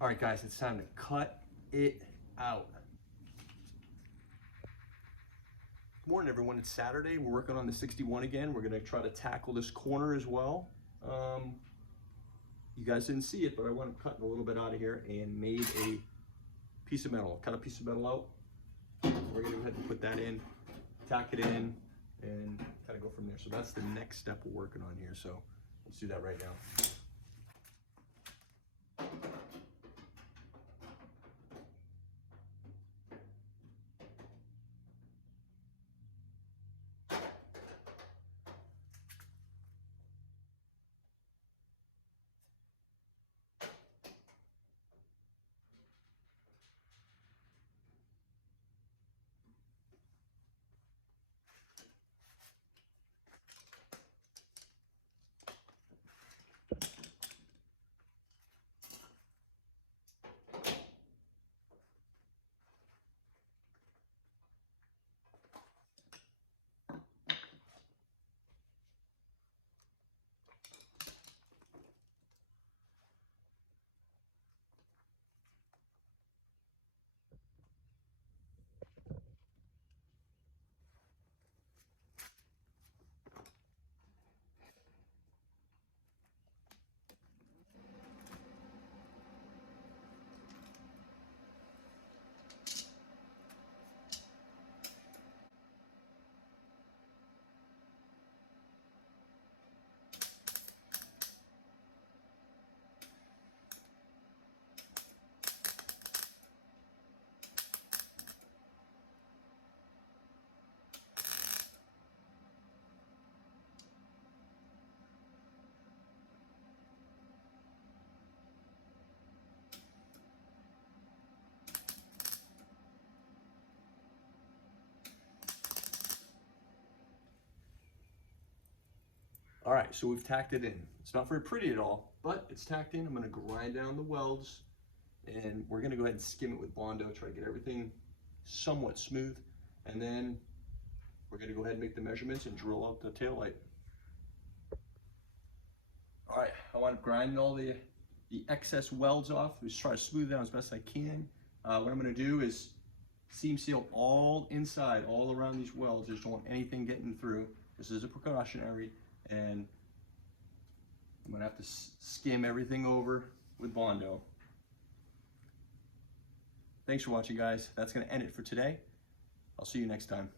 All right, guys, it's time to cut it out. Good morning, everyone. It's Saturday. We're working on the 61 again. We're gonna try to tackle this corner as well. You guys didn't see it, but I went up cutting a little bit out of here and made a piece of metal. Cut a piece of metal out. We're gonna go ahead and put that in, tack it in, and kind of go from there. So that's the next step we're working on here. So let's do that right now. All right, so we've tacked it in. It's not very pretty at all, but it's tacked in. I'm gonna grind down the welds and we're gonna go ahead and skim it with Bondo, try to get everything somewhat smooth. And then we're gonna go ahead and make the measurements and drill out the taillight. All right, I want to grind all the excess welds off. Just try to smooth it out as best I can. What I'm gonna do is seam seal all inside, all around these welds. Just don't want anything getting through. This is a precautionary. And I'm gonna have to skim everything over with Bondo. Thanks for watching, guys. That's gonna end it for today. I'll see you next time.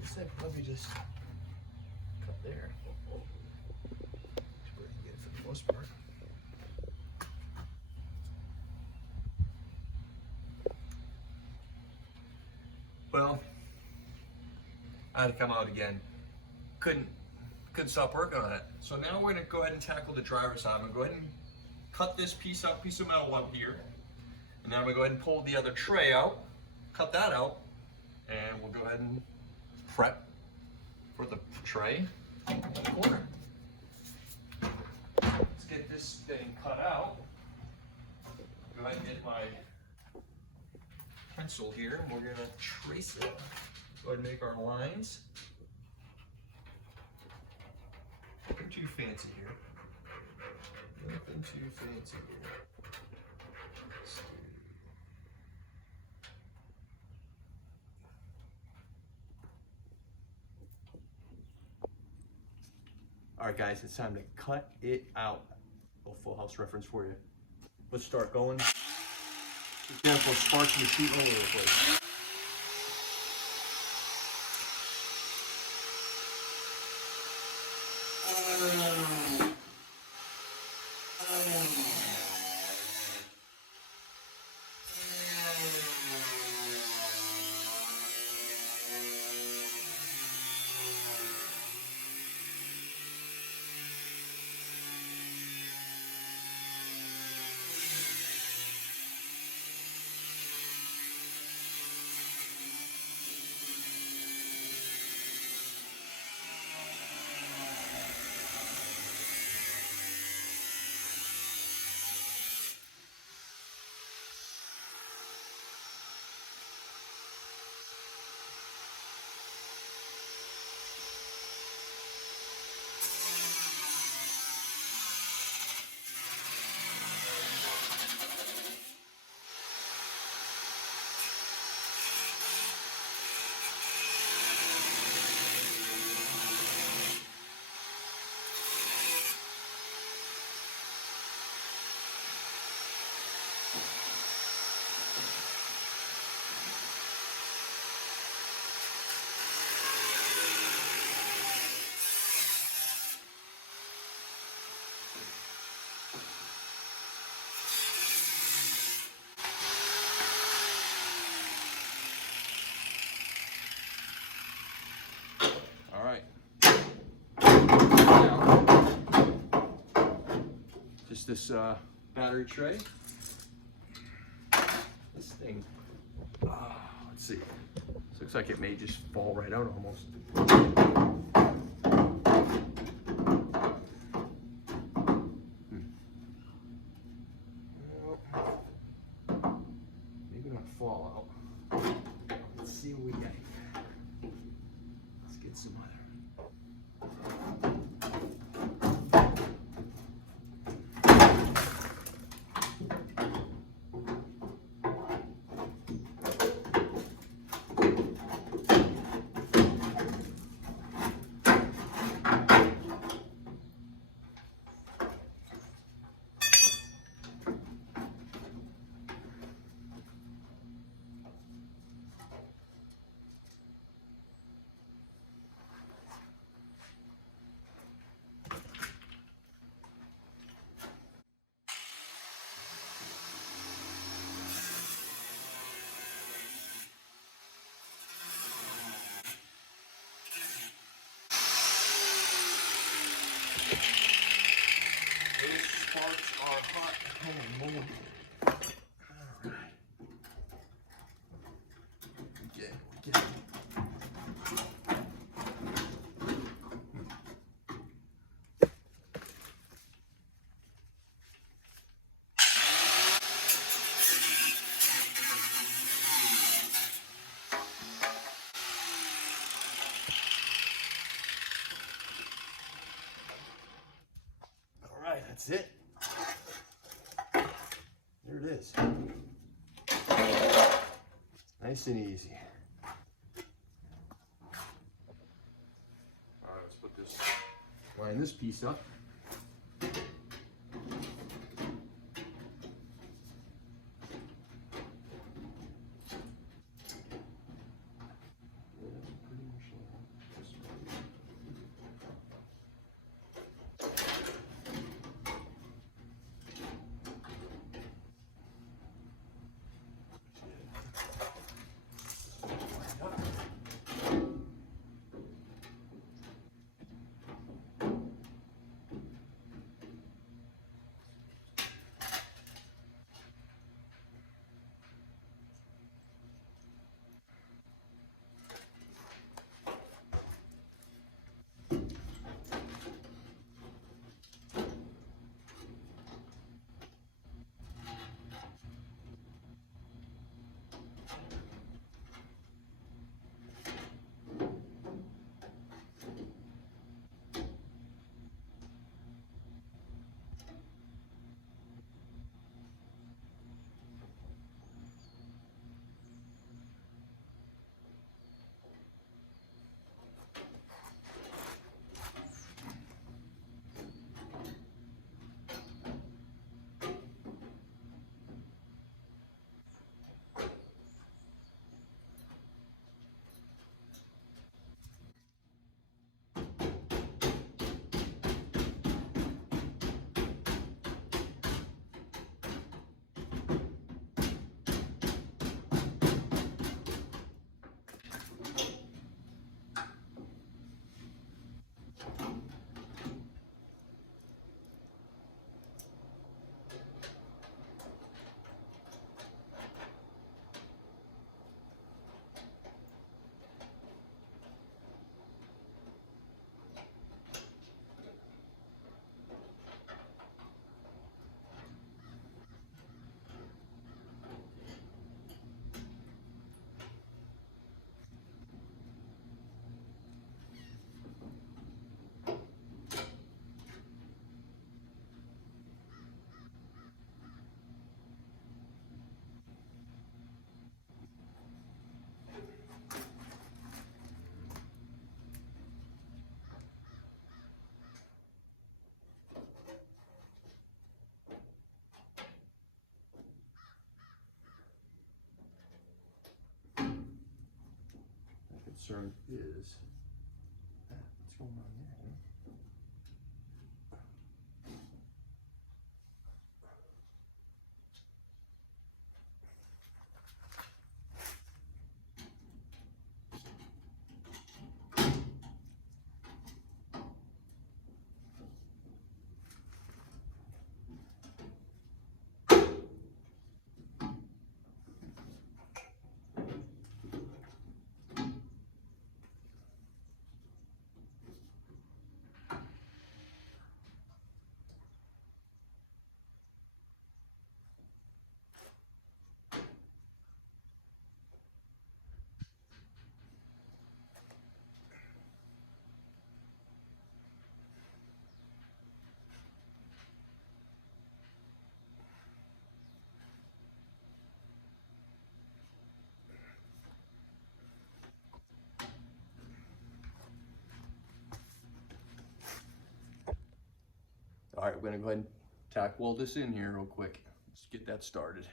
This I'd probably just cut there. That's where you get it for the most part. Well, I had to come out again. Couldn't stop working on it. So now we're gonna go ahead and tackle the driver's side. I'm gonna go ahead and cut this piece of metal out here. And now I'm gonna go ahead and pull the other tray out, cut that out, and we'll go ahead and prep for the tray in the corner. Let's get this thing cut out. Go ahead and get my pencil here, and we're gonna trace it. Go ahead and make our lines. Nothing too fancy here. Nothing too fancy here. All right, guys, it's time to cut it out. A little Full House reference for you. Let's start going. Be careful, sparks and shooting all over the place. this battery tray. This thing, let's see. This looks like it may just fall right out almost. Maybe not fall out. Let's see what we get. Let's get some other. That's it. There it is. Nice and easy. All right, let's put this, line this piece up. Concern is that what's going on there? All right, we're gonna go ahead and tack weld this in here real quick. Let's get that started.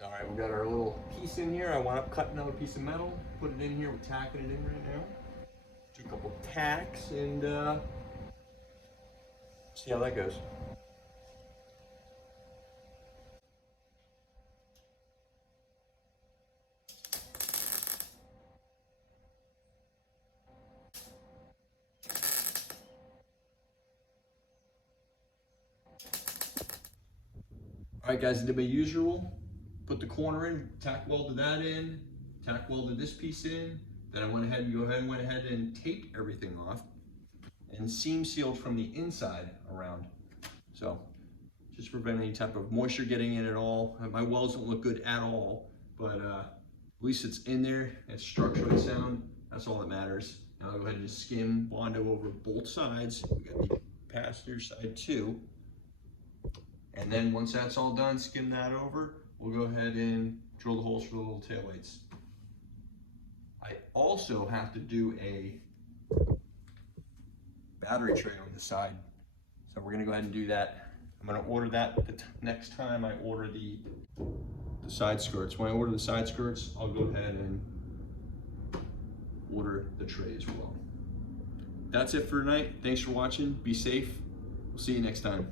All right, we got our little piece in here. I wound up cutting out a piece of metal, put it in here. We're tacking it in right now. Do a couple tacks and see how that goes. All right, guys, I did my usual. Put the corner in, tack welded that in, tack welded this piece in. Then I went ahead and taped everything off and seam sealed from the inside around. So just to prevent any type of moisture getting in at all. My welds don't look good at all, but at least it's in there. It's structurally sound. That's all that matters. Now I'll go ahead and just skim Bondo over both sides. We got the passenger side too. And then once that's all done, skim that over. We'll go ahead and drill the holes for the little taillights. I also have to do a battery tray on the side. So we're gonna go ahead and do that. I'm gonna order that the next time I order the side skirts. When I order the side skirts, I'll go ahead and order the tray as well. That's it for tonight. Thanks for watching. Be safe. We'll see you next time.